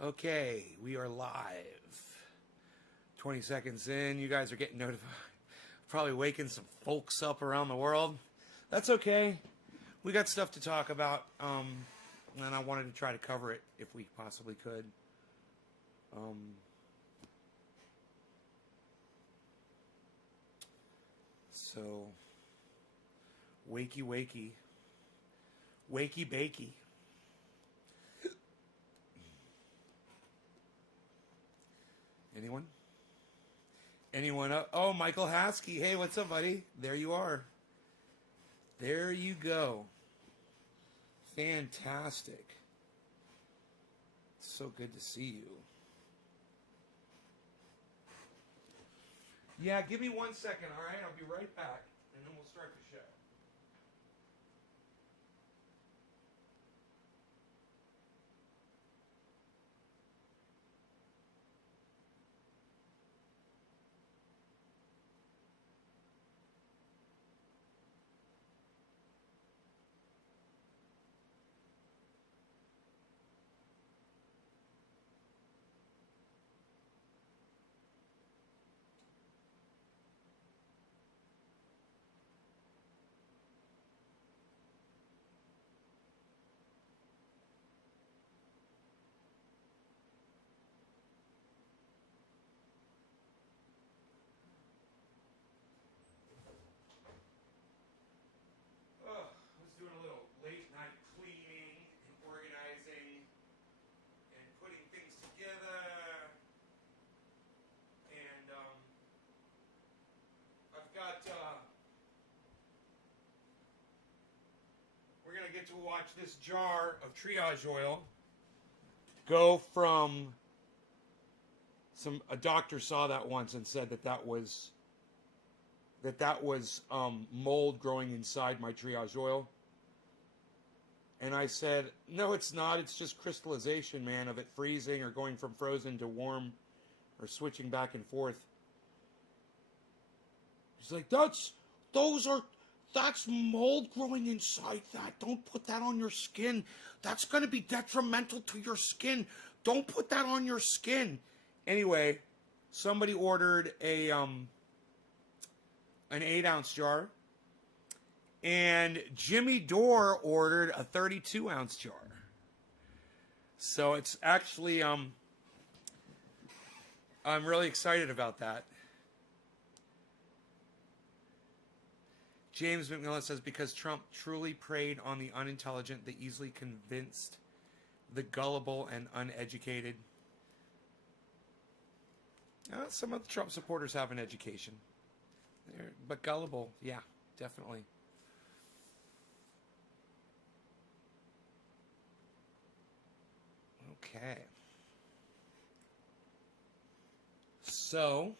Okay, we are live. 20 seconds in, you guys are getting notified. Probably waking some folks up around the world. That's okay. We got stuff to talk about, and I wanted to try to cover it if we possibly could. So, wakey, wakey. Wakey, bakey. Anyone? Anyone up? Oh, Michael Haskey. Hey, what's up, buddy? There you are. There you go. Fantastic. It's so good to see you. Yeah, give me 1 second, all right? I'll be right back, and then we'll start the show. I was doing a little late night cleaning and organizing and putting things together. And I've got, we're going to get to watch this jar of triage oil go from, a doctor saw that once and said that was mold growing inside my triage oil. And I said, no, it's not. It's just crystallization, man, of it freezing or going from frozen to warm or switching back and forth. He's like, that's mold growing inside that. Don't put that on your skin. That's going to be detrimental to your skin. Don't put that on your skin. Anyway, somebody ordered an 8-ounce jar, and Jimmy Dore ordered a 32-ounce jar. So it's actually, I'm really excited about that. James McMillan says, because Trump truly preyed on the unintelligent, the easily convinced, the gullible and uneducated. Some of the Trump supporters have an education. But gullible, yeah, definitely. Okay. So,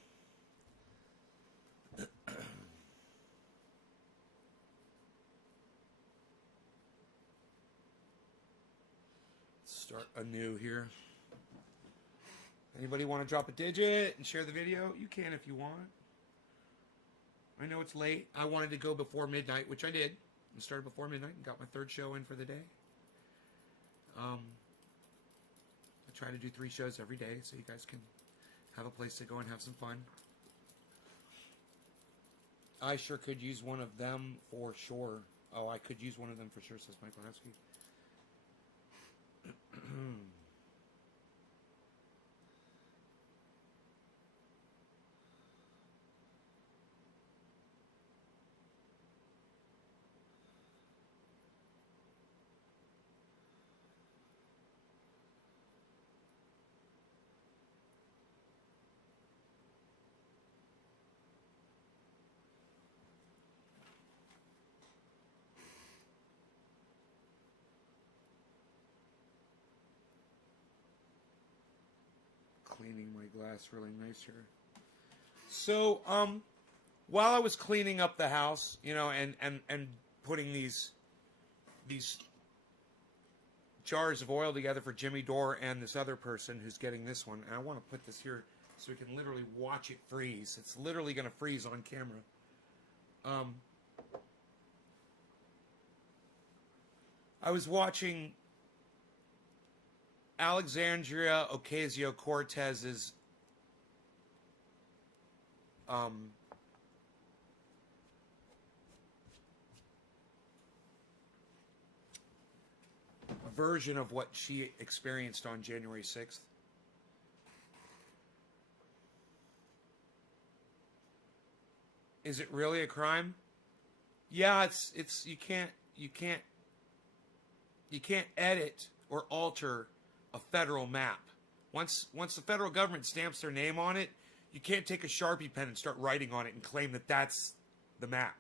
start anew here. Anybody want to drop a digit and share the video? You can if you want. I know it's late. I wanted to go before midnight, which I did. I started before midnight and got my third show in for the day. I try to do 3 shows every day so you guys can have a place to go and have some fun. I sure could use one of them for sure. Oh, I could use one of them for sure, says Michael Hesky. Cleaning my glass really nice here. So, while I was cleaning up the house, and putting these jars of oil together for Jimmy Dore and this other person who's getting this one, and I want to put this here so we can literally watch it freeze. It's literally going to freeze on camera. I was watching Alexandria Ocasio-Cortez's version of what she experienced on January 6th. Is it really a crime? Yeah, it's you can't edit or alter a federal map. Once the federal government stamps their name on it, you can't take a Sharpie pen and start writing on it and claim that that's the map.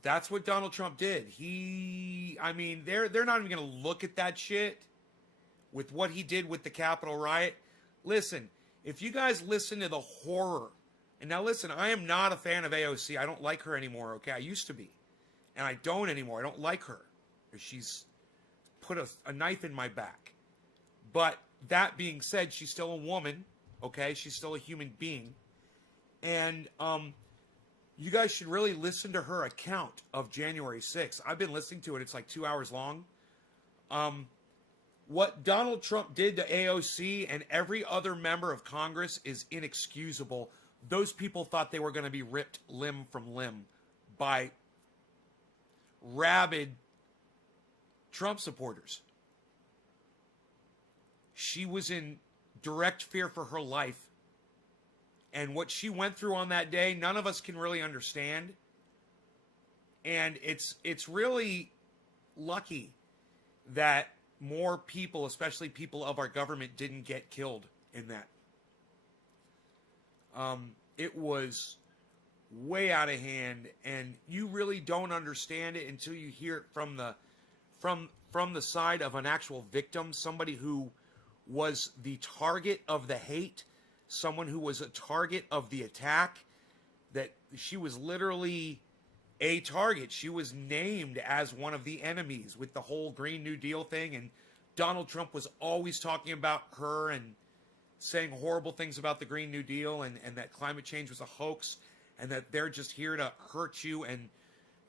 That's what Donald Trump did. They're not even going to look at that shit with what he did with the Capitol riot. Listen, if you guys listen to the horror, and now listen, I am not a fan of AOC. I don't like her anymore, okay? I used to be. And I don't anymore. I don't like her. She's put a knife in my back. But that being said, she's still a woman, okay? She's still a human being. And you guys should really listen to her account of January 6th. I've been listening to it. It's like 2 hours long. What Donald Trump did to AOC and every other member of Congress is inexcusable. Those people thought they were going to be ripped limb from limb by rabid Trump supporters. She was in direct fear for her life. And what she went through on that day, none of us can really understand. And it's really lucky that more people, especially people of our government, didn't get killed in that. It was way out of hand, and you really don't understand it until you hear it from the side of an actual victim, somebody who was the target of the hate, someone who was a target of the attack, that she was literally a target. She was named as one of the enemies with the whole Green New Deal thing, and Donald Trump was always talking about her and saying horrible things about the Green New Deal and that climate change was a hoax and that they're just here to hurt you. And,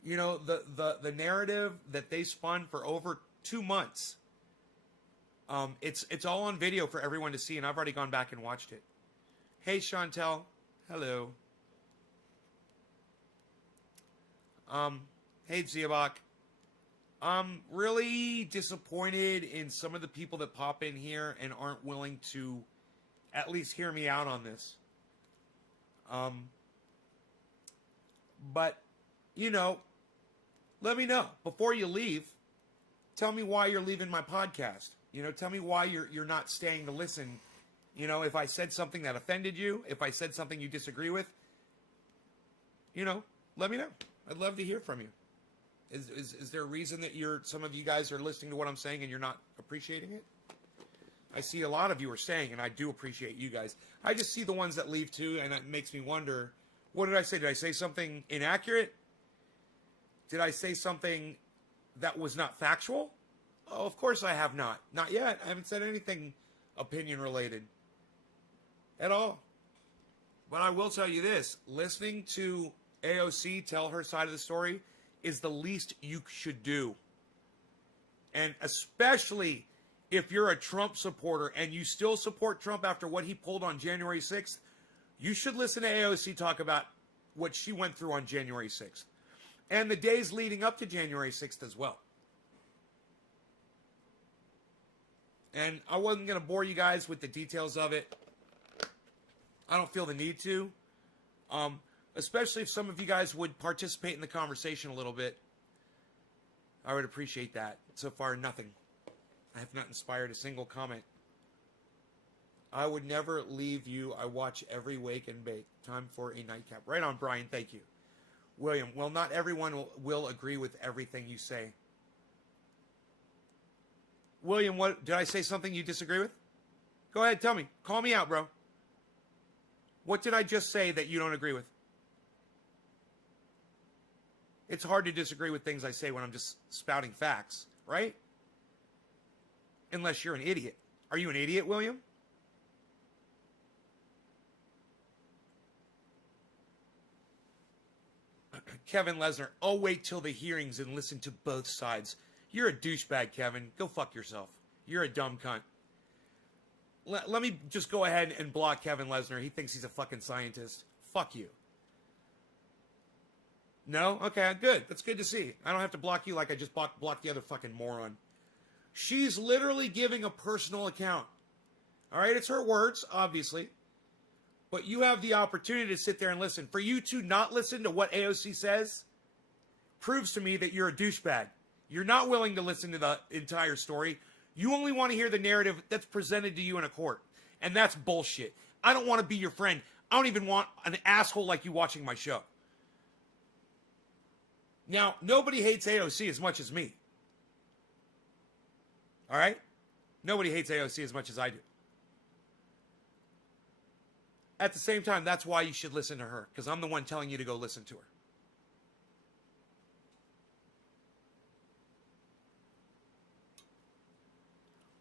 you know, the narrative that they spun for over 2 months, it's all on video for everyone to see, and I've already gone back and watched it. Hey, Chantel. Hello. Hey, Ziabak. I'm really disappointed in some of the people that pop in here and aren't willing to at least hear me out on this. But, you know, let me know. Before you leave, tell me why you're leaving my podcast. You know, tell me why you're not staying to listen. You know, if I said something that offended you, if I said something you disagree with, you know, let me know. I'd love to hear from you. Is there a reason that some of you guys are listening to what I'm saying and you're not appreciating it? I see a lot of you are saying, and I do appreciate you guys. I just see the ones that leave too, and it makes me wonder, what did I say? Did I say something inaccurate? Did I say something that was not factual? Oh, of course I have not. Not yet. I haven't said anything opinion related at all. But I will tell you this, listening to AOC tell her side of the story is the least you should do. And especially if you're a Trump supporter and you still support Trump after what he pulled on January 6th, you should listen to AOC talk about what she went through on January 6th. And the days leading up to January 6th as well. And I wasn't going to bore you guys with the details of it. I don't feel the need to. Especially if some of you guys would participate in the conversation a little bit. I would appreciate that. So far, nothing. I have not inspired a single comment. I would never leave you. I watch every wake and bake. Time for a nightcap. Right on, Brian. Thank you. William, well, not everyone will agree with everything you say. William, what did I say something you disagree with? Go ahead, tell me. Call me out, bro. What did I just say that you don't agree with? It's hard to disagree with things I say when I'm just spouting facts, right? Unless you're an idiot. Are you an idiot, William? Kevin Lesnar, I'll wait till the hearings and listen to both sides. You're a douchebag, Kevin. Go fuck yourself. You're a dumb cunt. let me just go ahead and block Kevin Lesnar. He thinks he's a fucking scientist. Fuck you. No? Okay, good. That's good to see. I don't have to block you like I just blocked the other fucking moron. She's literally giving a personal account. All right, it's her words, obviously. But you have the opportunity to sit there and listen. For you to not listen to what AOC says proves to me that you're a douchebag. You're not willing to listen to the entire story. You only want to hear the narrative that's presented to you in a court. And that's bullshit. I don't want to be your friend. I don't even want an asshole like you watching my show. Now, nobody hates AOC as much as me. All right? Nobody hates AOC as much as I do. At the same time, that's why you should listen to her, because I'm the one telling you to go listen to her.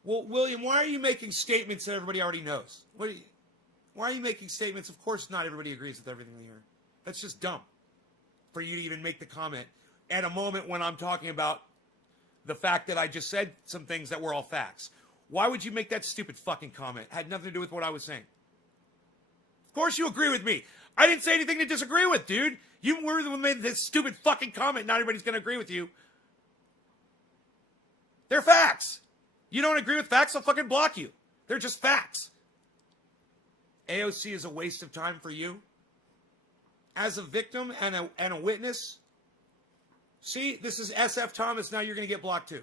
Well, William, why are you making statements that everybody already knows? Why are you making statements? Of course not everybody agrees with everything they hear. That's just dumb for you to even make the comment at a moment when I'm talking about the fact that I just said some things that were all facts. Why would you make that stupid fucking comment? It had nothing to do with what I was saying. Of course you agree with me. I didn't say anything to disagree with, dude. You were the one who made this stupid fucking comment. Not everybody's going to agree with you. They're facts. You don't agree with facts, I'll fucking block you. They're just facts. AOC is a waste of time for you. As a victim and a witness. See, this is SF Thomas. Now you're going to get blocked too.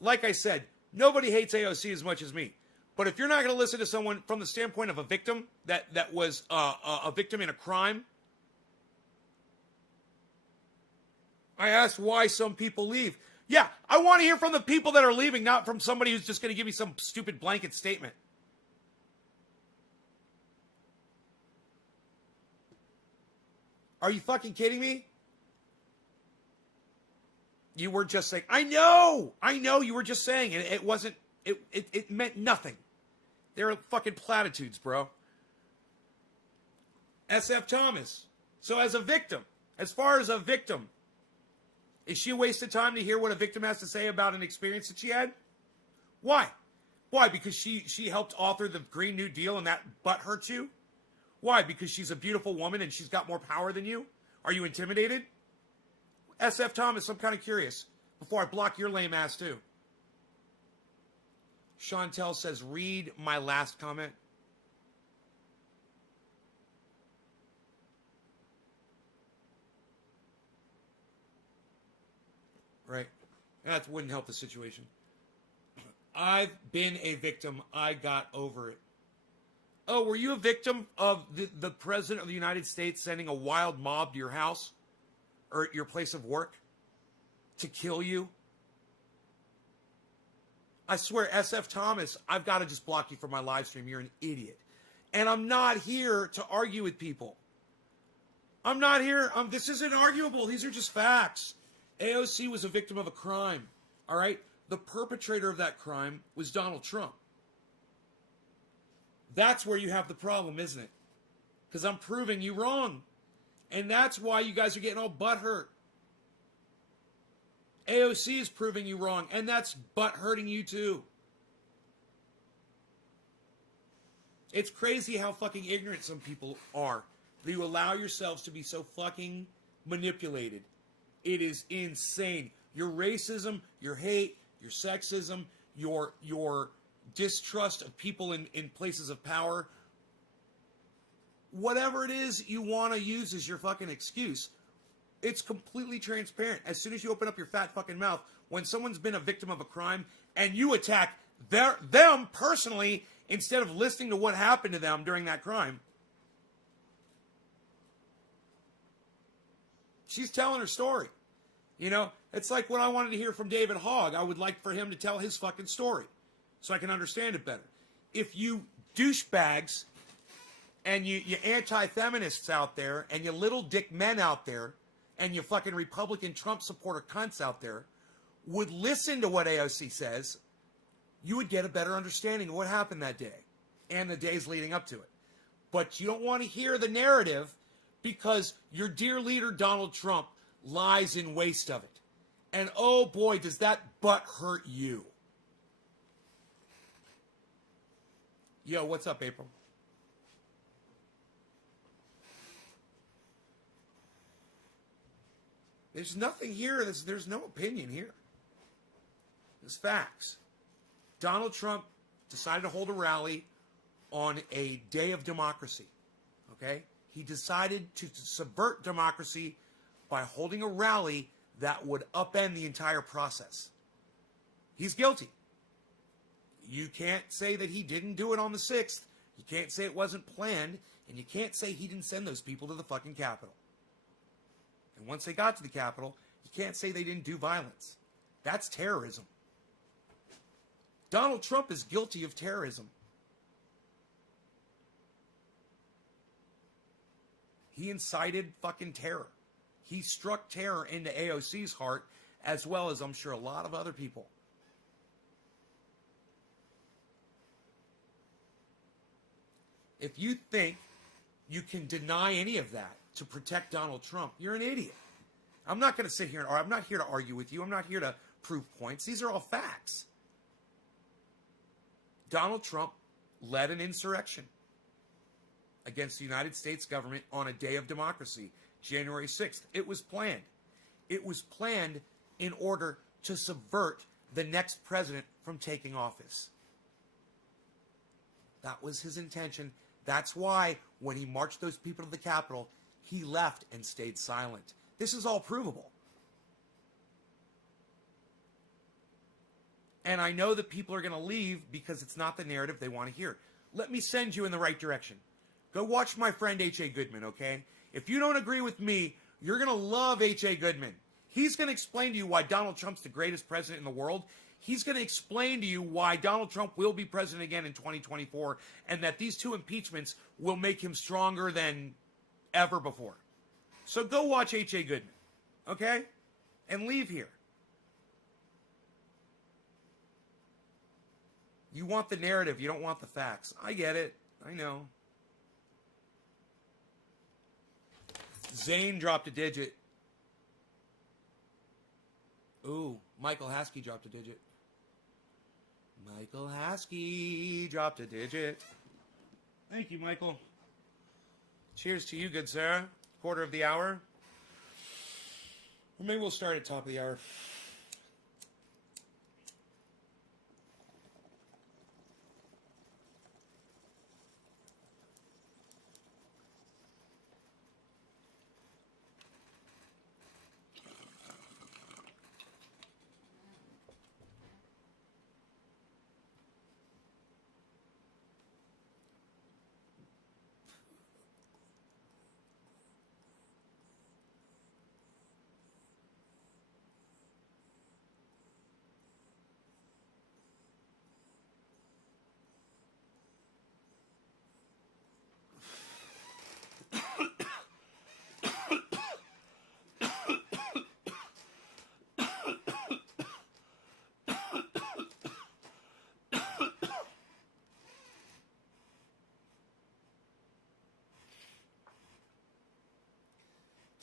Like I said, nobody hates AOC as much as me. But if you're not going to listen to someone from the standpoint of a victim that was a victim in a crime, I asked why some people leave. Yeah, I want to hear from the people that are leaving, not from somebody who's just going to give me some stupid blanket statement. Are you fucking kidding me? You were just saying, I know you were just saying it. It wasn't, it meant nothing. They're fucking platitudes, bro. SF Thomas. So as far as a victim, is she a waste of time to hear what a victim has to say about an experience that she had? Why? Why? Because she helped author the Green New Deal and that butt hurt you? Why? Because she's a beautiful woman and she's got more power than you? Are you intimidated? SF Thomas, I'm kind of curious. Before I block your lame ass too. Chantel says, read my last comment. Right. That wouldn't help the situation. I've been a victim. I got over it. Oh, were you a victim of the President of the United States sending a wild mob to your house or your place of work to kill you? I swear, SF Thomas, I've got to just block you from my live stream. You're an idiot. And I'm not here to argue with people. I'm not here. This isn't arguable. These are just facts. AOC was a victim of a crime. All right? The perpetrator of that crime was Donald Trump. That's where you have the problem, isn't it? Because I'm proving you wrong. And that's why you guys are getting all butthurt. AOC is proving you wrong, and that's butt-hurting you too. It's crazy how fucking ignorant some people are. That you allow yourselves to be so fucking manipulated. It is insane. Your racism, your hate, your sexism, your distrust of people in places of power, whatever it is you want to use as your fucking excuse, it's completely transparent. As soon as you open up your fat fucking mouth, when someone's been a victim of a crime and you attack them personally instead of listening to what happened to them during that crime, she's telling her story. You know, it's like what I wanted to hear from David Hogg. I would like for him to tell his fucking story so I can understand it better. If you douchebags and you anti-feminists out there and you little dick men out there and you fucking Republican Trump supporter cunts out there would listen to what AOC says, you would get a better understanding of what happened that day and the days leading up to it. But you don't want to hear the narrative because your dear leader, Donald Trump, lies in waste of it. And oh boy, does that butt hurt you. Yo, what's up, April? There's nothing here. There's no opinion here. There's facts. Donald Trump decided to hold a rally on a day of democracy. Okay? He decided to subvert democracy by holding a rally that would upend the entire process. He's guilty. You can't say that he didn't do it on the 6th. You can't say it wasn't planned. And you can't say he didn't send those people to the fucking Capitol. And once they got to the Capitol, you can't say they didn't do violence. That's terrorism. Donald Trump is guilty of terrorism. He incited fucking terror. He struck terror into AOC's heart, as well as, I'm sure, a lot of other people. If you think you can deny any of that to protect Donald Trump, you're an idiot. I'm not going to sit here and I'm not here to argue with you. I'm not here to prove points. These are all facts. Donald Trump led an insurrection against the United States government on a day of democracy, January 6th. It was planned. It was planned in order to subvert the next president from taking office. That was his intention. That's why when he marched those people to the Capitol, he left and stayed silent. This is all provable. And I know that people are going to leave because it's not the narrative they want to hear. Let me send you in the right direction. Go watch my friend H.A. Goodman, okay? If you don't agree with me, you're going to love H.A. Goodman. He's going to explain to you why Donald Trump's the greatest president in the world. He's going to explain to you why Donald Trump will be president again in 2024 and that these 2 impeachments will make him stronger than ever before. So go watch H.A. Goodman, okay? And leave here. You want the narrative, you don't want the facts. I get it. I know. Zane dropped a digit. Ooh, Michael Haskey dropped a digit. Michael Haskey dropped a digit. Thank you, Michael. Cheers to you, good sir. Quarter of the hour. Or maybe we'll start at top of the hour.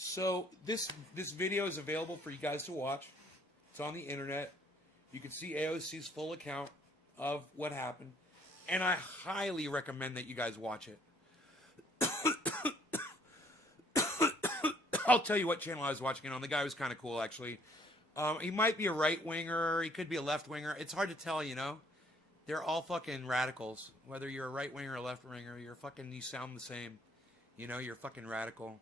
So this video is available for you guys to watch. It's on the internet. You can see AOC's full account of what happened. And I highly recommend that you guys watch it. I'll tell you what channel I was watching it on. The guy was kind of cool, actually. He might be a right-winger. He could be a left-winger. It's hard to tell, you know. They're all fucking radicals. Whether you're a right-winger or a left-winger, you sound the same. You know, you're fucking radical.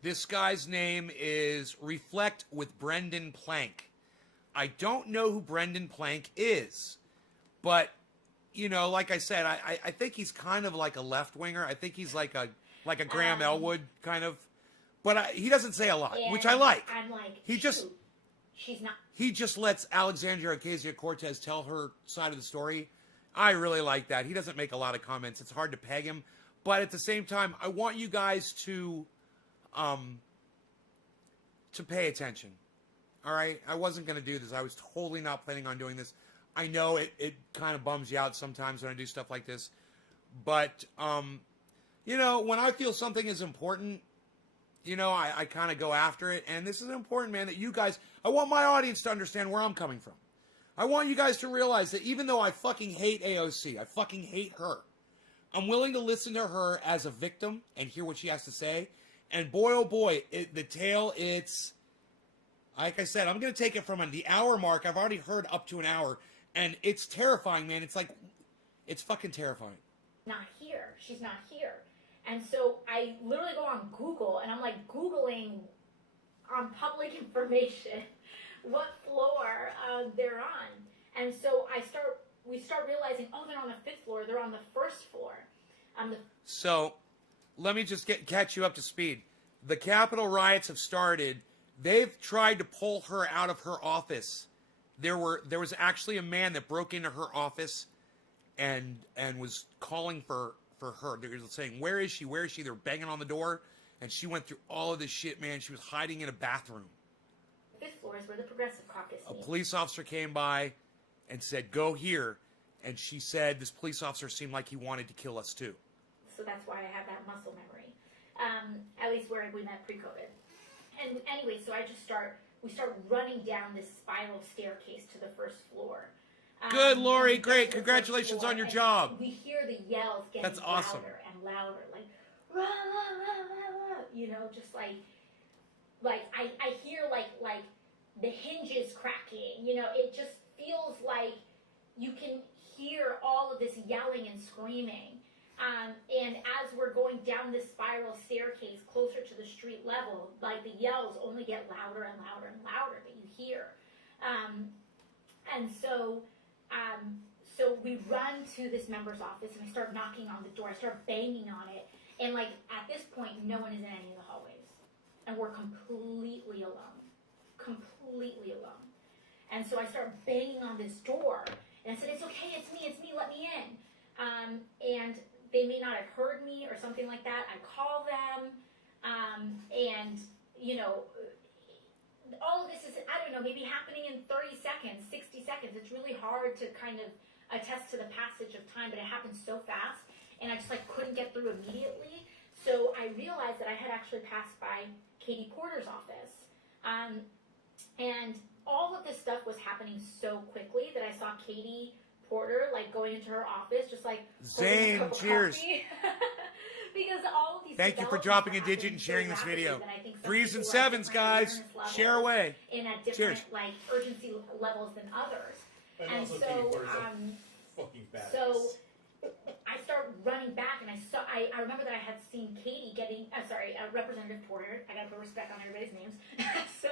This guy's name is Reflect with Brendan Plank. I don't know who Brendan Plank is, but, you know, like I said, I think he's kind of like a left-winger. I think he's like a Graham Elwood kind of, but he doesn't say a lot, which I like. I'm like, she's not. He just lets Alexandria Ocasio-Cortez tell her side of the story. I really like that. He doesn't make a lot of comments. It's hard to peg him. But at the same time, I want you guys to pay attention. All right? I wasn't going to do this. I was totally not planning on doing this. I know it kind of bums you out sometimes when I do stuff like this. But, you know, when I feel something is important, you know, I kind of go after it. And this is important, man, that you guys, I want my audience to understand where I'm coming from. I want you guys to realize that even though I fucking hate AOC, I fucking hate her, I'm willing to listen to her as a victim and hear what she has to say. And boy, oh boy, the tale, it's... Like I said, I'm going to take it from the hour mark. I've already heard up to an hour. And it's terrifying, man. It's like... It's fucking terrifying. Not here. She's not here. And so I literally go on Google, and I'm like Googling on public information what floor they're on. And so we start realizing, oh, they're on the 5th floor. They're on the 1st floor. So let me just catch you up to speed. The Capitol riots have started. They've tried to pull her out of her office. There was actually a man that broke into her office and was calling for her. They were saying, where is she? Where is she? They're banging on the door. And she went through all of this shit, man. She was hiding in a bathroom. The 5th floor is where the Progressive Caucus meets. A police officer came by and said, go here. And she said this police officer seemed like he wanted to kill us too. So that's why I have that muscle memory. At least where we met pre-COVID. And anyway, so we start running down this spiral staircase to the 1st floor. Good, Lori. Great. Congratulations on your job. We hear the yells getting That's awesome. louder and louder. Like, rah, rah, rah, rah, rah, you know, just like I hear like the hinges cracking. You know, it just feels like you can hear all of this yelling and screaming. And as we're going down this spiral staircase closer to the street level, like the yells only get louder and louder and louder that you hear. And so we run to this member's office and I start knocking on the door. I start banging on it. And like at this point, no one is in any of the hallways. And we're completely alone. Completely alone. And so I start banging on this door. And I said, it's okay, it's me, let me in. And they may not have heard me or something like that. I call them, and, you know, all of this is, I don't know, maybe happening in 30 seconds, 60 seconds. It's really hard to kind of attest to the passage of time, but it happened so fast, and I just, like, couldn't get through immediately. So I realized that I had actually passed by Katie Porter's office, and all of this stuff was happening so quickly that I saw Katie Porter, like, going into her office, just like Zane, cheers. Because all of these Thank you for dropping a digit and sharing this video. 3s and 7s, guys. Share away. And at different like urgency levels than others. And so I start running back, and I remember that I had seen Katie Representative Porter. I gotta put respect on everybody's names. So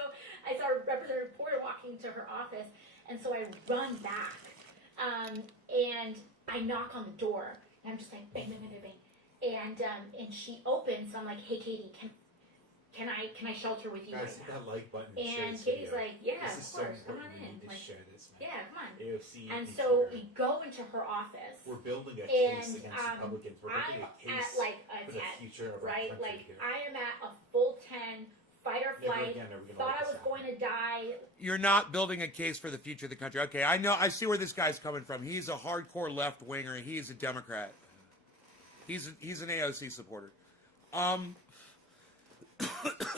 I saw Representative Porter walking to her office, and so I run back. And I knock on the door, and I'm just like bang, bang, bang, bang, bang, and she opens. So I'm like, hey, Katie, can I shelter with you guys, right hit now? that like button. And Katie's like, yeah, this of is course, so come on important. in. We need Like, to share this, man. yeah, come on. AOC. And so we go into her office. We're building a and, case against Republicans. We're building I'm a case at like a for the 10, future of right? our country Like here. I am at a full 10. Fight or Never flight. again are we gonna Thought let I was this happen. going to die. You're not building a case for the future of the country. Okay, I know. I see where this guy's coming from. He's a hardcore left winger. He's a Democrat. He's an AOC supporter.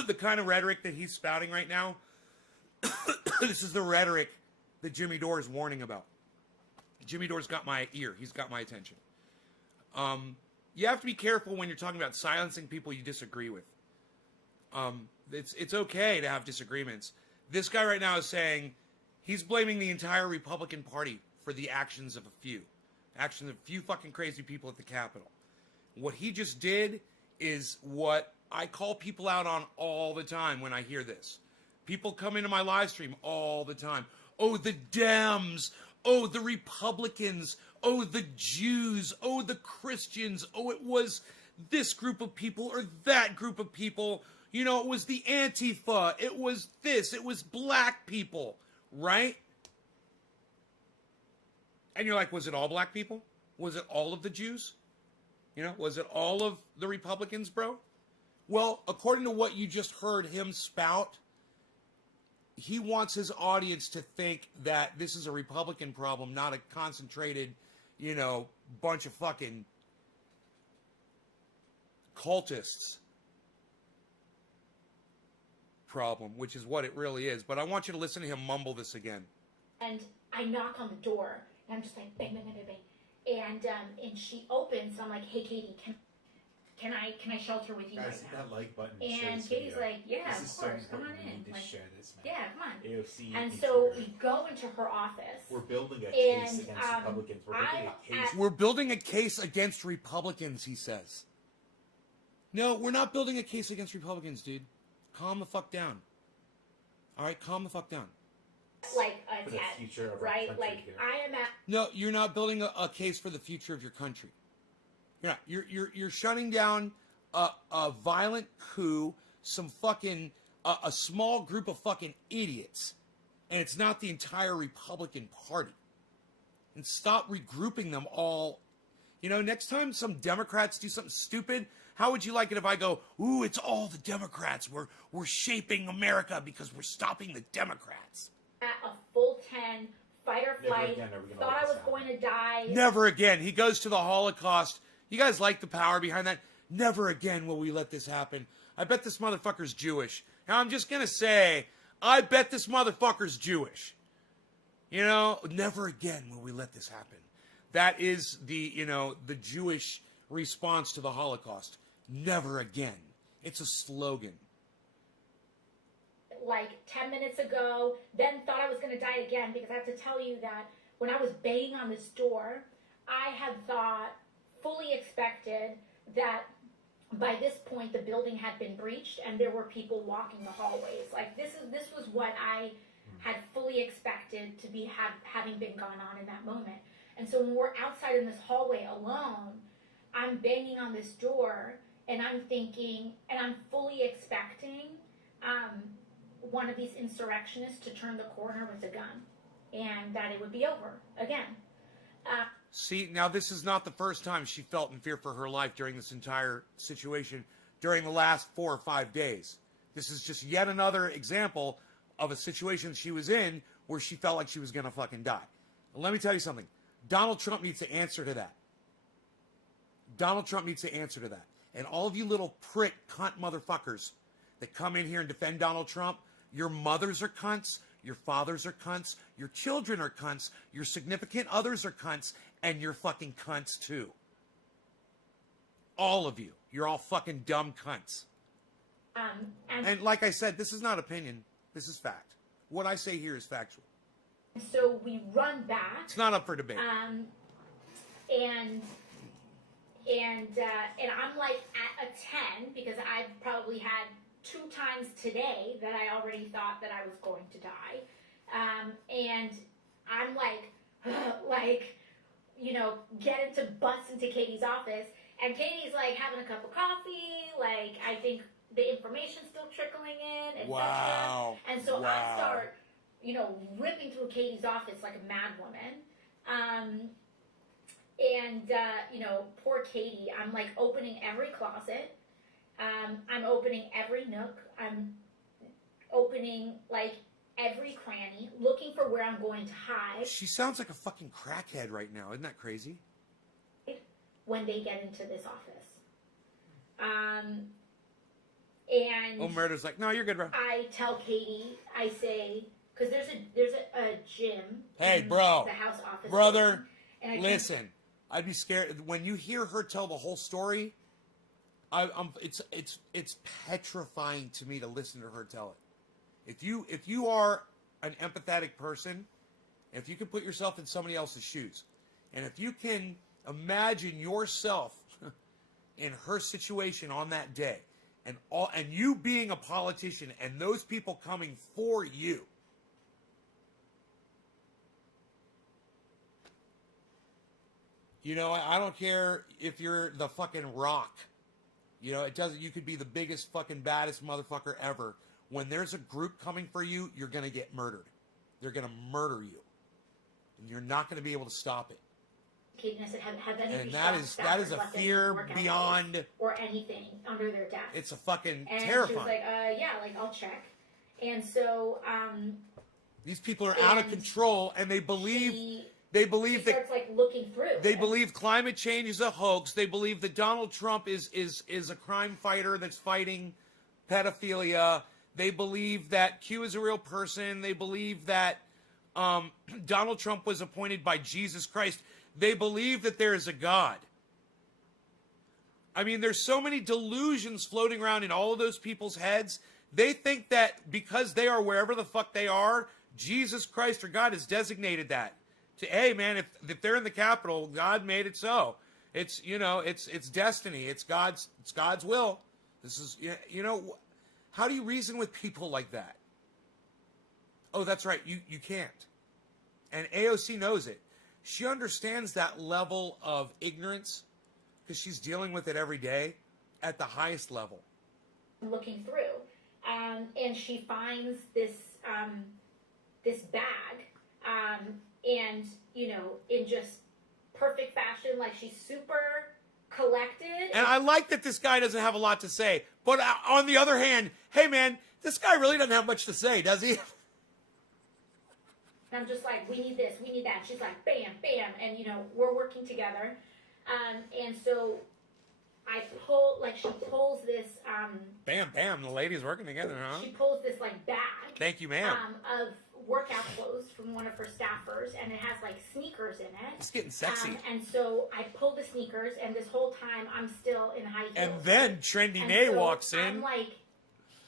The kind of rhetoric that he's spouting right now, this is the rhetoric that Jimmy Dore is warning about. Jimmy Dore's got my ear. He's got my attention. You have to be careful when you're talking about silencing people you disagree with. It's okay to have disagreements. This guy right now is saying he's blaming the entire Republican Party for the actions of a few fucking crazy people at the Capitol. What he just did is what I call people out on all the time when I hear this. People come into my live stream all the time. Oh, the Dems. Oh, the Republicans. Oh, the Jews. Oh, the Christians. Oh, it was this group of people or that group of people. You know, it was the Antifa. It was this. It was black people. Right? And you're like, was it all black people? Was it all of the Jews? You know, was it all of the Republicans, bro? Well, according to what you just heard him spout, he wants his audience to think that this is a Republican problem, not a concentrated, you know, bunch of fucking cultists problem, which is what it really is. But I want you to listen to him mumble this again. And I knock on the door, and I'm just like, bang, bang, bang, bang, bang. And she opens, and I'm like, hey, Katie, can I shelter with you Guys, right hit now? that like button. And share And this Katie's video. like, yeah, This of is so course, come on important. We in. need to Like, share this, man. yeah, come on. AOC. And needs so to- we go into her office. We're building a And, case against Republicans. We're building I'm a case. We're building a case against Republicans, he says. No, we're not building a case against Republicans, dude. Calm the fuck down. All right, calm the fuck down. Like a For the tent, future of our right? country Like here. I am at. No, you're not building a case for the future of your country. You're not. You're shutting down a violent coup, some fucking a small group of fucking idiots, and it's not the entire Republican Party. And stop regrouping them all. You know, next time some Democrats do something stupid, how would you like it if I go, ooh, it's all the Democrats. We're shaping America because we're stopping the Democrats. At a full 10, fight or Never flight. again are we gonna Thought let I this was happen. going to die. Never again. He goes to the Holocaust. You guys like the power behind that? Never again will we let this happen. I bet this motherfucker's Jewish. Now, I'm just going to say, I bet this motherfucker's Jewish. You know, never again will we let this happen. That is the Jewish response to the Holocaust. Never again. It's a slogan. Like 10 minutes ago, then thought I was going to die again, because I have to tell you that when I was banging on this door, I had thought, fully expected that by this point the building had been breached and there were people walking the hallways. Like this was what I had fully expected to be having been gone on in that moment. And so when we're outside in this hallway alone, I'm banging on this door and I'm thinking, and I'm fully expecting one of these insurrectionists to turn the corner with a gun and that it would be over again. See, now this is not the first time she felt in fear for her life during this entire situation during the last 4 or 5 days. This is just yet another example of a situation she was in where she felt like she was going to fucking die. And let me tell you something. Donald Trump needs to answer to that. Donald Trump needs to answer to that. And all of you little prick cunt motherfuckers that come in here and defend Donald Trump, your mothers are cunts, your fathers are cunts, your children are cunts, your significant others are cunts, and you're fucking cunts too. All of you. You're all fucking dumb cunts. And like I said, this is not opinion. This is fact. What I say here is factual. So we run back. It's not up for debate. And I'm like at a 10 because I've probably had 2 times today that I already thought that I was going to die. And I'm like, getting to bust into Katie's office. And Katie's like having a cup of coffee. Like, I think the information's still trickling in, etc. Wow. And so Wow. I start, ripping through Katie's office like a mad woman. Poor Katie, I'm like opening every closet. I'm opening every nook. I'm opening like every cranny, looking for where I'm going to hide She sounds like a fucking crackhead right now. Isn't that crazy? when they get into this office. And Oh, Murder's like, no, you're good, bro. I tell Katie, I say, because there's a gym. Hey, in bro. the house office. Brother, and I listen. I'd be scared when you hear her tell the whole story. It's petrifying to me to listen to her tell it. If you are an empathetic person, if you can put yourself in somebody else's shoes, and if you can imagine yourself in her situation on that day, and you being a politician and those people coming for you, I don't care if you're the fucking Rock. It doesn't. You could be the biggest fucking baddest motherfucker ever. When there's a group coming for you, you're gonna get murdered. They're gonna murder you, and you're not gonna be able to stop it. Katie and I said, have any And of your that is a left any fear work beyond. ethics or anything under their desk. It's a fucking And terrifying. she was like, yeah, like I'll check. And so These people are out of and control, and they believe she that starts like looking through. they believe climate change is a hoax. They believe that Donald Trump is a crime fighter that's fighting pedophilia. They believe that Q is a real person. They believe that Donald Trump was appointed by Jesus Christ. They believe that there is a God. I mean, there's so many delusions floating around in all of those people's heads. They think that because they are wherever the fuck they are, Jesus Christ or God has designated that. To, hey, man, if they're in the Capitol, God made it so. It's, you know, it's destiny. It's God's will. This is, you know, how do you reason with people like that? Oh, that's right. You can't. And AOC knows it. She understands that level of ignorance because she's dealing with it every day at the highest level. Looking through, and she finds this this bag, and you know, in just perfect fashion, like she's super collected. And I like that this guy doesn't have a lot to say. But on the other hand, hey man, this guy really doesn't have much to say, does he? And I'm just like, we need this, we need that. She's like, bam, bam, and you know, we're working together. And so I pull, like she pulls this. Bam, bam, the ladies working together, huh? She pulls this like bag. Thank you, ma'am. Of workout clothes from one of her staffers, and it has like sneakers in it. It's getting sexy. And so I pull the sneakers, and this whole time I'm still in high heels. And then Trendy and Nay so walks in. I'm like,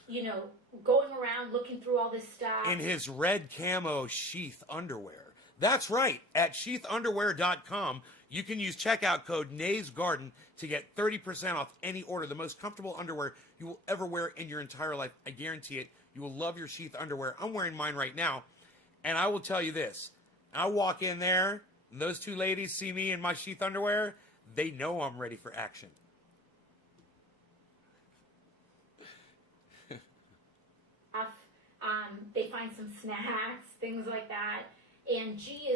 you know, going around looking through all this stuff. In his red camo sheath underwear. That's right. At sheathunderwear.com, you can use checkout code Nay's Garden to get 30% off any order. The most comfortable underwear you will ever wear in your entire life. I guarantee it. You will love your sheath underwear. I'm wearing mine right now. And I will tell you this. I walk in there, and those two ladies see me in my sheath underwear. They know I'm ready for action. They find some snacks, things like that. And G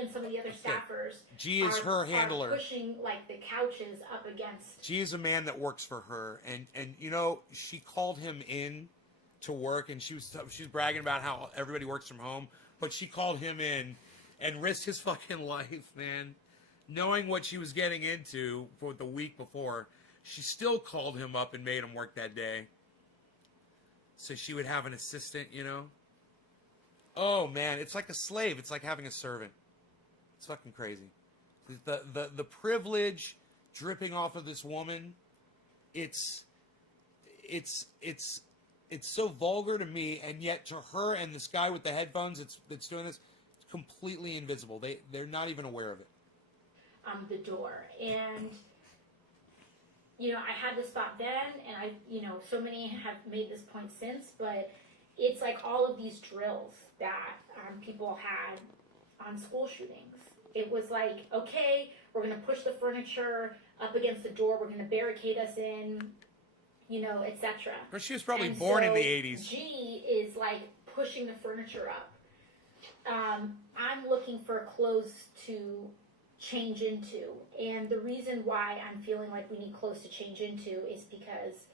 and some of the other staffers. G is her handler. Are pushing like the couches up against. G is a man that works for her, and you know, she called him in to work, and she was bragging about how everybody works from home, but she called him in and risked his fucking life, man, knowing what she was getting into for the week before. She still called him up and made him work that day, so she would have an assistant, you know. Oh man, it's like a slave. It's like having a servant. It's fucking crazy. The privilege dripping off of this woman, it's so vulgar to me, and yet to her and this guy with the headphones that's doing this, it's completely invisible. They're not even aware of it. The door. And you know, I had this thought then, and I, you know, so many have made this point since, but it's like all of these drills that people had on school shootings. It was like, okay, we're going to push the furniture up against the door, we're going to barricade us in, you know, etc. But she was probably born in the 80s. G is like pushing the furniture up. I'm looking for clothes to change into, and the reason why I'm feeling like we need clothes to change into is because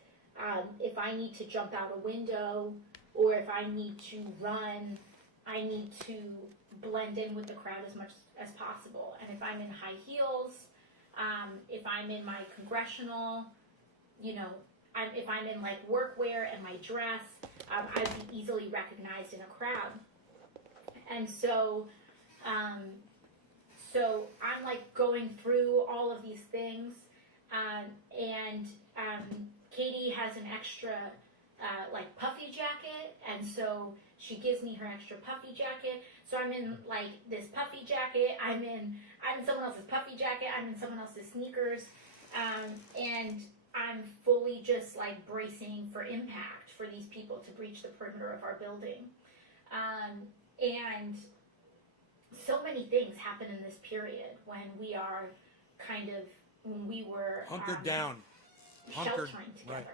if I need to jump out a window, or if I need to run, I need to blend in with the crowd as much as possible. And if I'm in high heels, if I'm in my congressional, you know, if I'm in like workwear and my dress, I'd be easily recognized in a crowd. And so, so I'm like going through all of these things, and Katie has an extra like puffy jacket, and so she gives me her extra puffy jacket. So I'm in like this puffy jacket. I'm in someone else's puffy jacket. I'm in someone else's sneakers, and I'm fully just like bracing for impact for these people to breach the perimeter of our building. And so many things happen in this period when we were hunkered down, sheltering together. Right.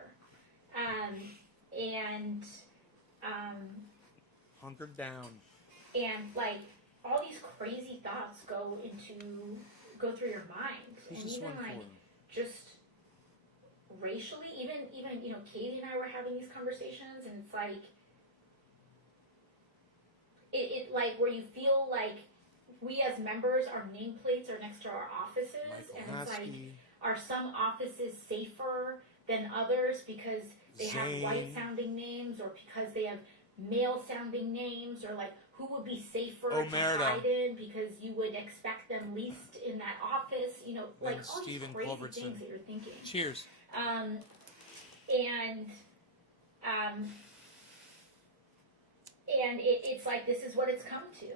Hunkered down. And like all these crazy thoughts go through your mind. Who's and this even one like for? just racially, even you know, Katie and I were having these conversations, and it's like it like where you feel like we as members, our nameplates are next to our offices, and it's like, are some offices safer than others because they have white sounding names, or because they have male sounding names, or like who would be safer to Omerta. hide in because you would expect them least in that office, you know, like all these Stephen crazy Culbertson. things that you're thinking. Cheers. And it's like, this is what it's come to.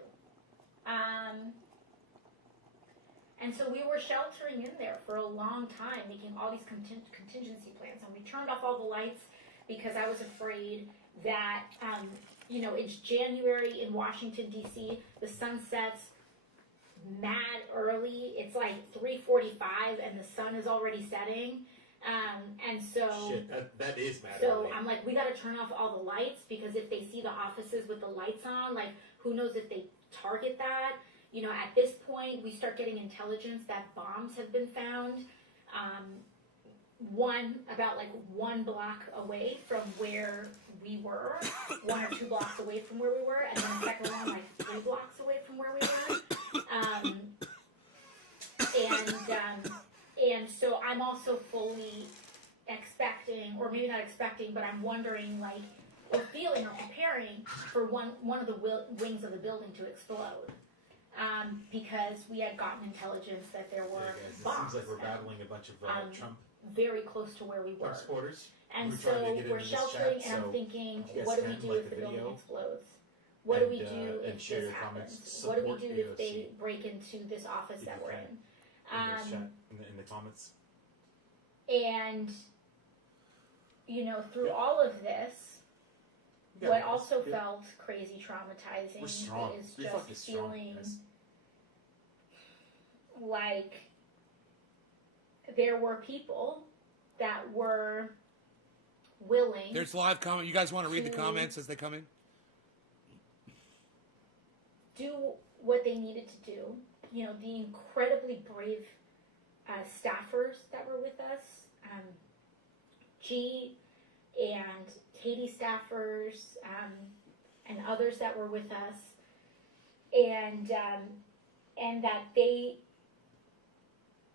And so we were sheltering in there for a long time, making all these contingency plans. And we turned off all the lights because I was afraid that, you know, it's January in Washington, D.C. The sun sets mad early. It's like 3:45 and the sun is already setting. And so... Shit, that is mad So early. I'm like, we got to turn off all the lights because if they see the offices with the lights on, like, who knows if they target that? You know, at this point, we start getting intelligence that bombs have been found. One about like 1 block away from where we were, 1 or 2 blocks away from where we were, and then the second one like 3 blocks away from where we were. And so I'm also fully expecting, or maybe not expecting, but I'm wondering, like, or feeling or preparing for one of the wings of the building to explode. Because we had gotten intelligence that there were Yeah, guys, it bombs. seems like we're battling a bunch of Trump very close to where we were. supporters. And We're trying to so get we're into this sheltering, chat, and I'm so thinking, you guys what do we can do like if the the building video explodes? What do we and, do and if share this your comments. happens? What do we Support do if AOC they break into this office if that you we're can. in? in this chat, in the comments. And, you know, through all of this, Yeah, what guys. also Yeah. felt crazy traumatizing We're strong. is We're just fucking strong, feeling guys. like there were people that were willing There's live comment. You guys want to read the To- comments as they come in? do what they needed to do. You know, the incredibly brave staffers that were with us, G and Katie staffers, and others that were with us, and that they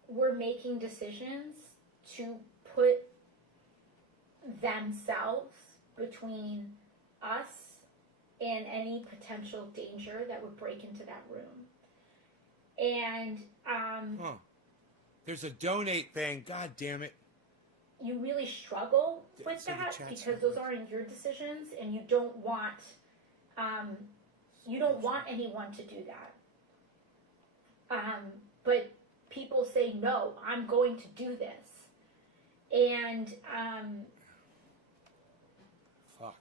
were making decisions to put themselves between us and any potential danger that would break into that room. And Huh. There's a donate thing. God damn it. you really struggle with So the that chat's because those fine. aren't your decisions, and you don't want anyone to do that. But people say, no, I'm going to do this. And Fuck.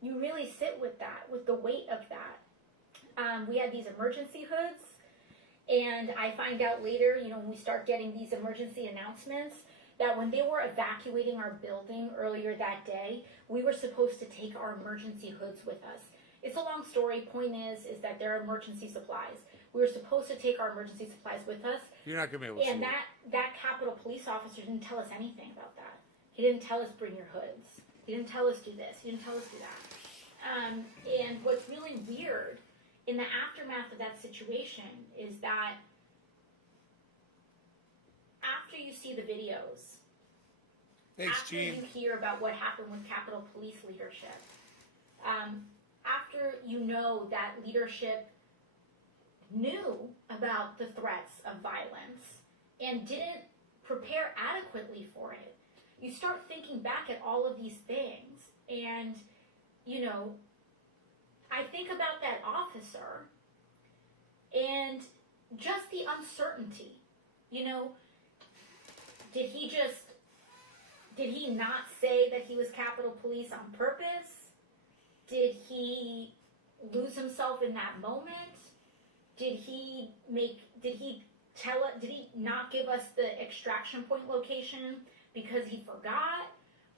you really sit with that, with the weight of that. We had these emergency hoods, and I find out later, you know, when we start getting these emergency announcements, that when they were evacuating our building earlier that day, we were supposed to take our emergency hoods with us. It's a long story. Point is that they're emergency supplies. We were supposed to take our emergency supplies with us, You're not going to be able to see and it. that Capitol police officer didn't tell us anything about that. He didn't tell us bring your hoods. He didn't tell us do this. He didn't tell us do that. And what's really weird in the aftermath of that situation is that after you see the videos, Thanks, after Gene. you hear about what happened with Capitol Police leadership, after you know that leadership knew about the threats of violence and didn't prepare adequately for it, you start thinking back at all of these things. And, you know, I think about that officer and just the uncertainty. You know, did he not say that he was Capitol Police on purpose? Did he lose himself in that moment? Did he not give us the extraction point location because he forgot?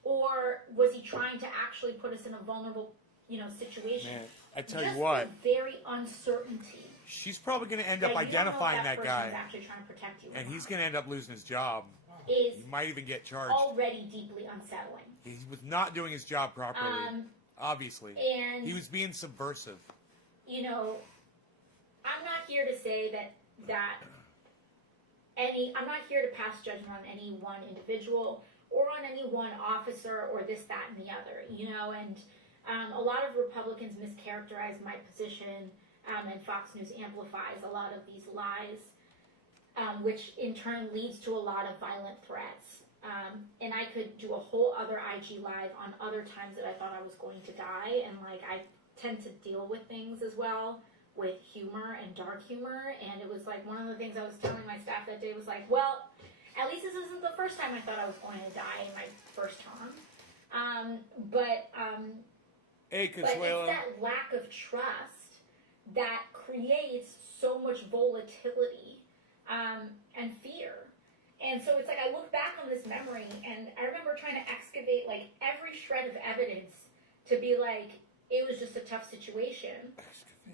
Or was he trying to actually put us in a vulnerable, you know, situation? Man, I tell Just you what, the very uncertainty. she's probably going to end up that you don't know if identifying that person's guy, actually trying to protect you or and he's not, going to end up losing his job. is He might even get charged. already deeply unsettling. He was not doing his job properly, obviously. And He was being subversive. you know, I'm not here to say I'm not here to pass judgment on any one individual or on any one officer or this, that, and the other, you know, and A lot of Republicans mischaracterize my position, and Fox News amplifies a lot of these lies, which in turn leads to a lot of violent threats. And I could do a whole other IG live on other times that I thought I was going to die, and like I tend to deal with things as well with humor and dark humor, and it was like one of the things I was telling my staff that day was like, well, at least this isn't the first time I thought I was going to die in my first term. Hey, But it's Consuelo. that lack of trust that creates so much volatility and fear. And so it's like I look back on this memory, and I remember trying to excavate like every shred of evidence to be like, it was just a tough situation.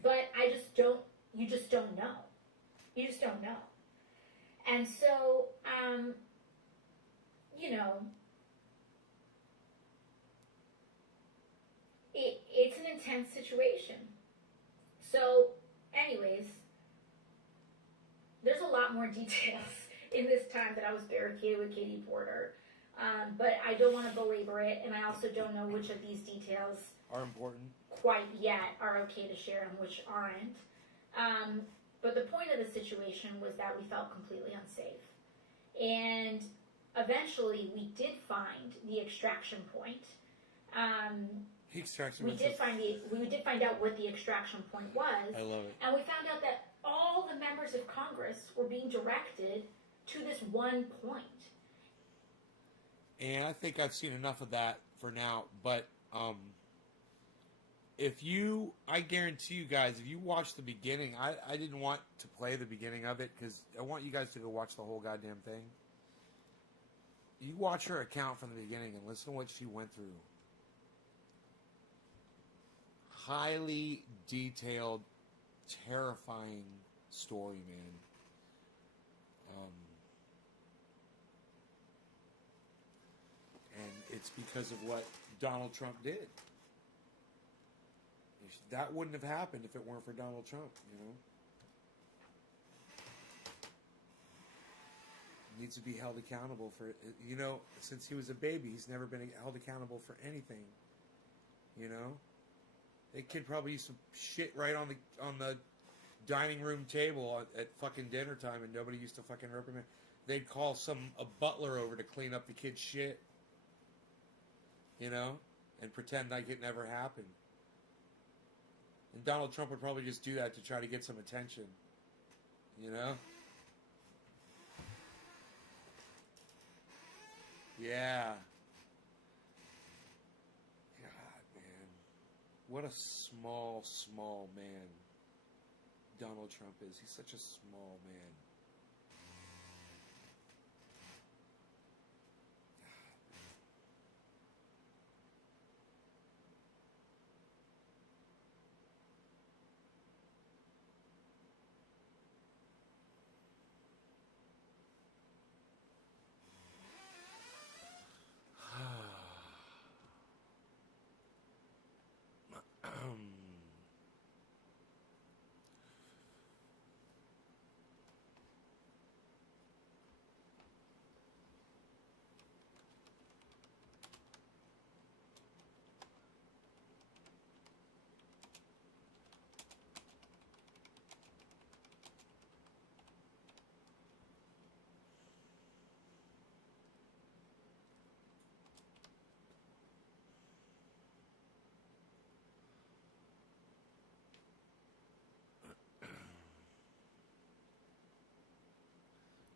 But I just don't, you just don't know. You just don't know. And so, you know, it's an intense situation. So, anyways, there's a lot more details in this time that I was barricaded with Katie Porter. But I don't want to belabor it, and I also don't know which of these details Are important. quite yet are okay to share and which aren't. But the point of the situation was that we felt completely unsafe. And eventually we did find the extraction point. Extraction. We did find out what the extraction point was. I love it. And we found out that all the members of Congress were being directed to this one point. And I think I've seen enough of that for now. But I guarantee you guys, if you watch the beginning, I didn't want to play the beginning of it because I want you guys to go watch the whole goddamn thing. You watch her account from the beginning and listen to what she went through. Highly detailed, terrifying story, man. And it's because of what Donald Trump did. That wouldn't have happened if it weren't for Donald Trump, you know? He needs to be held accountable for, you know, since he was a baby, he's never been held accountable for anything, you know? That kid probably used to shit right on the dining room table at fucking dinner time, and nobody used to fucking reprimand. They'd call a butler over to clean up the kid's shit, you know, and pretend like it never happened. And Donald Trump would probably just do that to try to get some attention, you know? Yeah. God, man. What a small, small man Donald Trump is. He's such a small man.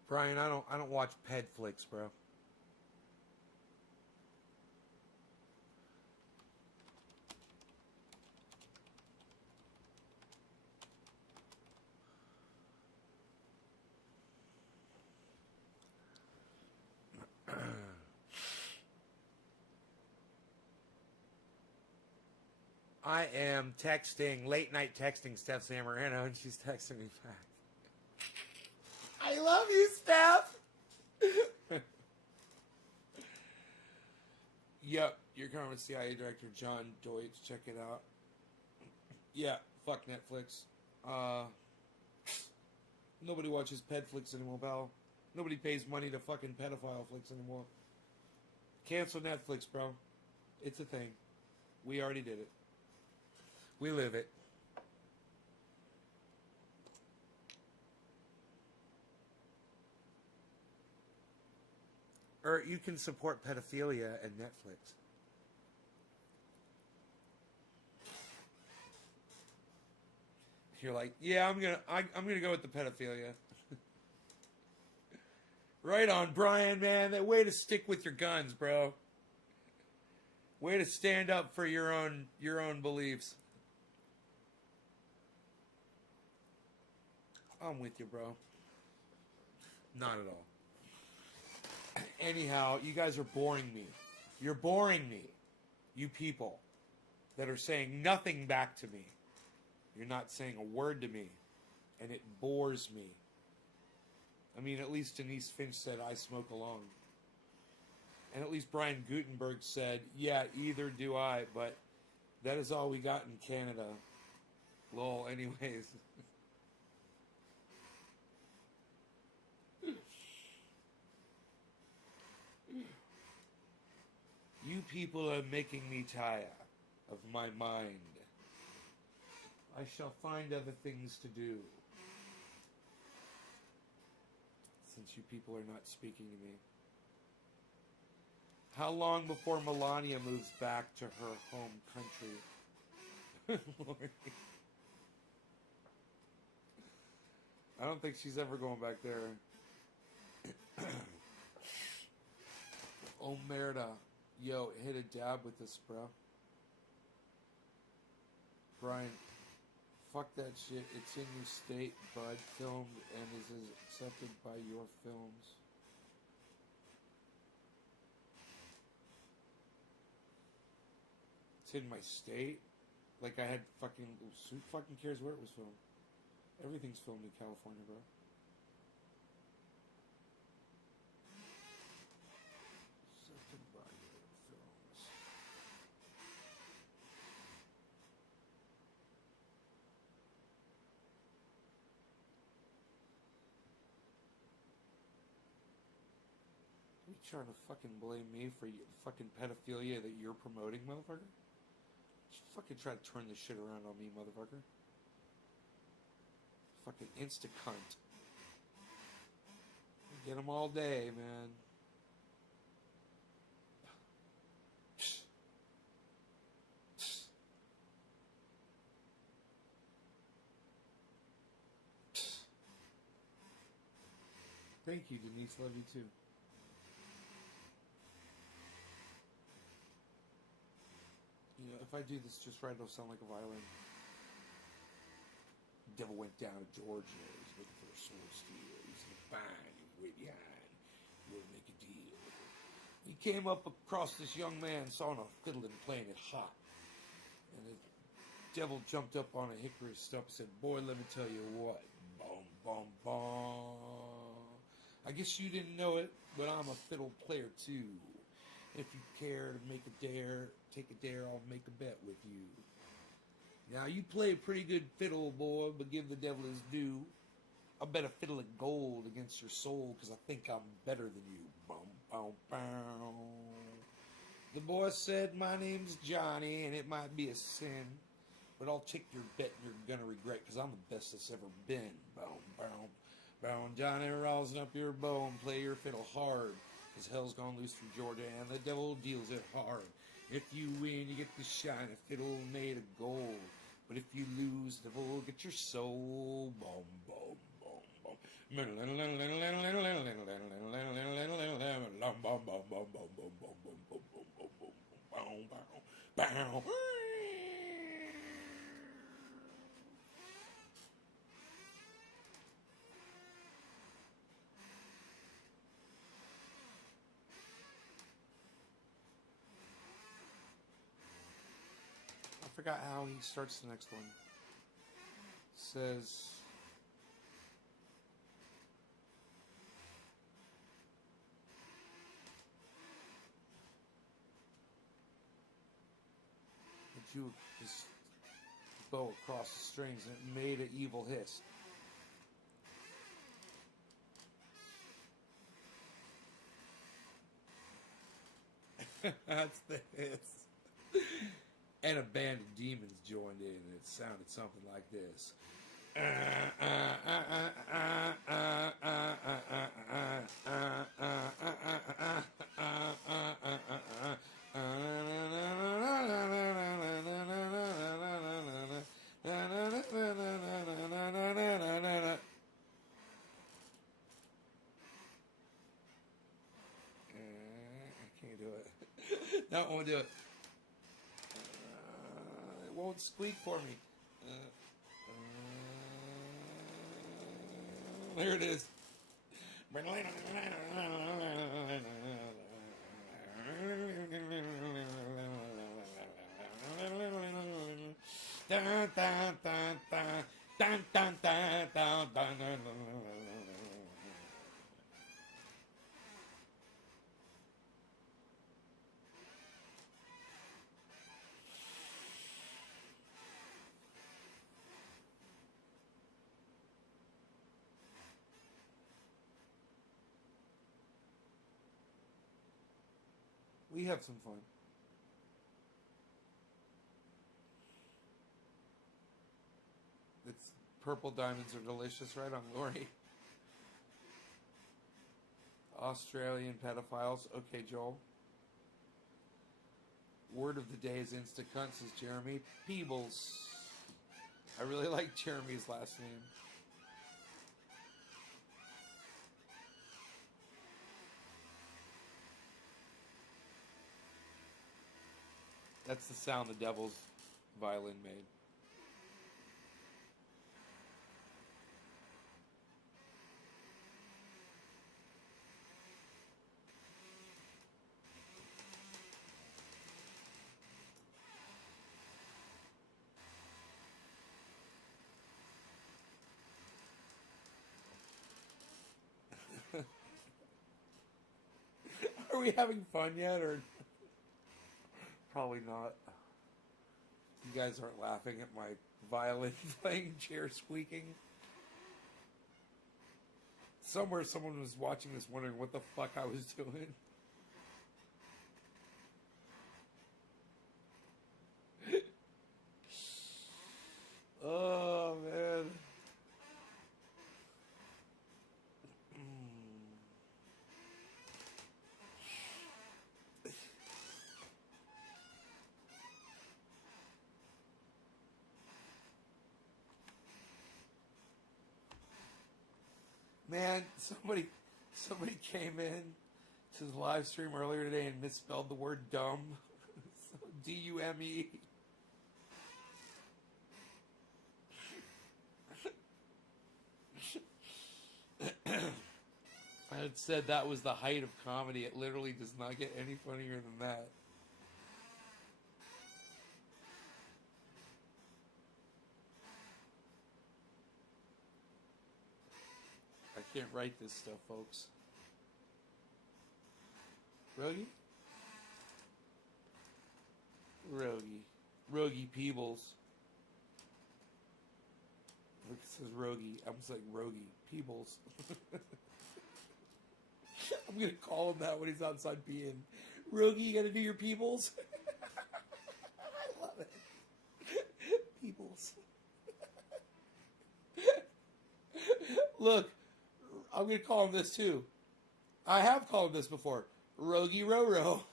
Brian, I don't watch ped flicks, bro. I am texting, late night texting Steph Zamorano, and she's texting me back. I love you, Steph! Yep, your current CIA Director, John Deutsch. Check it out. Yeah, fuck Netflix. Nobody watches ped flicks anymore, pal. Nobody pays money to fucking pedophile flicks anymore. Cancel Netflix, bro. It's a thing. We already did it. We live it. Or you can support pedophilia and Netflix. You're like, yeah, I'm gonna go with the pedophilia. Right on, Brian, man. That way to stick with your guns, bro. Way to stand up for your own beliefs. I'm with you, bro. Not at all. Anyhow, you guys are boring me. You're boring me. You people that are saying nothing back to me. You're not saying a word to me. And it bores me. I mean, at least Denise Finch said, I smoke along. And at least Brian Gutenberg said, yeah, either do I, but that is all we got in Canada. Lol, anyways. You people are making me tired of my mind. I shall find other things to do. Since you people are not speaking to me. How long before Melania moves back to her home country? I don't think she's ever going back there. Omerta. Yo, hit a dab with this, bro. Brian, fuck that shit. It's in your state, bud. Filmed and is accepted by your films. It's in my state? Like I had fucking... Who fucking cares where it was filmed? Everything's filmed in California, bro. Accepted by your films. Are you trying to fucking blame me for your fucking pedophilia that you're promoting, motherfucker? Just fucking try to turn this shit around on me, motherfucker. Fucking insta-cunt. Get them all day, man. Thank you, Denise. Love you too. You know, if I do this just right, it'll sound like a violin. The devil went down to Georgia. He's looking for a sword steal. He's in a bind. He's way behind. We'll make a deal. He came up across this young man, saw a fiddle and playing it hot. And the devil jumped up on a hickory stump and said, boy, let me tell you what. Boom, boom, boom. I guess you didn't know it, but I'm a fiddle player too. If you care to make a dare, take a dare, I'll make a bet with you. Now, you play a pretty good fiddle, boy, but give the devil his due. I bet a fiddle of gold against your soul, because I think I'm better than you. Boom, boom, boom. The boy said, my name's Johnny, and it might be a sin, but I'll take your bet and you're going to regret, because I'm the best that's ever been. Boom, boom, boom. Johnny, rosin up your bow and play your fiddle hard, because hell's gone loose from Georgia, and the devil deals it hard. If you win, you get to shine a fiddle made of gold. But if you lose, the devil will get your soul. Boom, boom, boom, boom. I forgot how he starts the next one. Says, that you just bow across the strings and it made an evil hiss. That's the hiss. And a band of demons joined in, and it sounded something like this. I can't do it. That won't do it. It won't squeak for me. There it is. We have some fun. It's purple diamonds are delicious, right on Lori. Australian pedophiles. Okay, Joel. Word of the day is Instacunt, says Jeremy Peebles. I really like Jeremy's last name. That's the sound the devil's violin made. Are we having fun yet, or probably not? You guys aren't laughing at my violin playing, chair squeaking. Somewhere someone was watching this wondering what the fuck I was doing. Oh, man. Man, somebody came in to the live stream earlier today and misspelled the word dumb. D-U-M-E. I had said that was the height of comedy. It literally does not get any funnier than that. I can't write this stuff, folks. Rogie? Rogie Peebles. Look, it says Rogie. I'm just like Rogie Peebles. I'm going to call him that when he's outside peeing. Rogie, you got to do your Peebles? I love it. Peebles. Look, I'm going to call him this too. I have called him this before. Rogie Roro.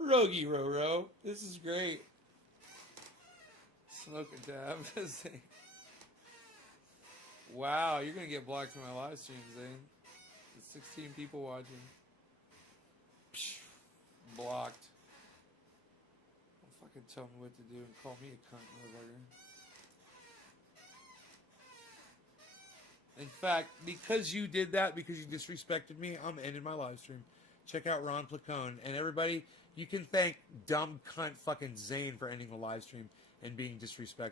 Rogie Roro. This is great. Smoke a dab. Wow, you're going to get blocked from my live stream, Zane. There's 16 people watching. Psh, blocked. Don't fucking tell me what to do and call me a cunt, motherfucker. In fact, because you did that, because you disrespected me, I'm ending my live stream. Check out Ron Placone. And everybody, you can thank dumb cunt fucking Zane for ending the live stream and being disrespectful.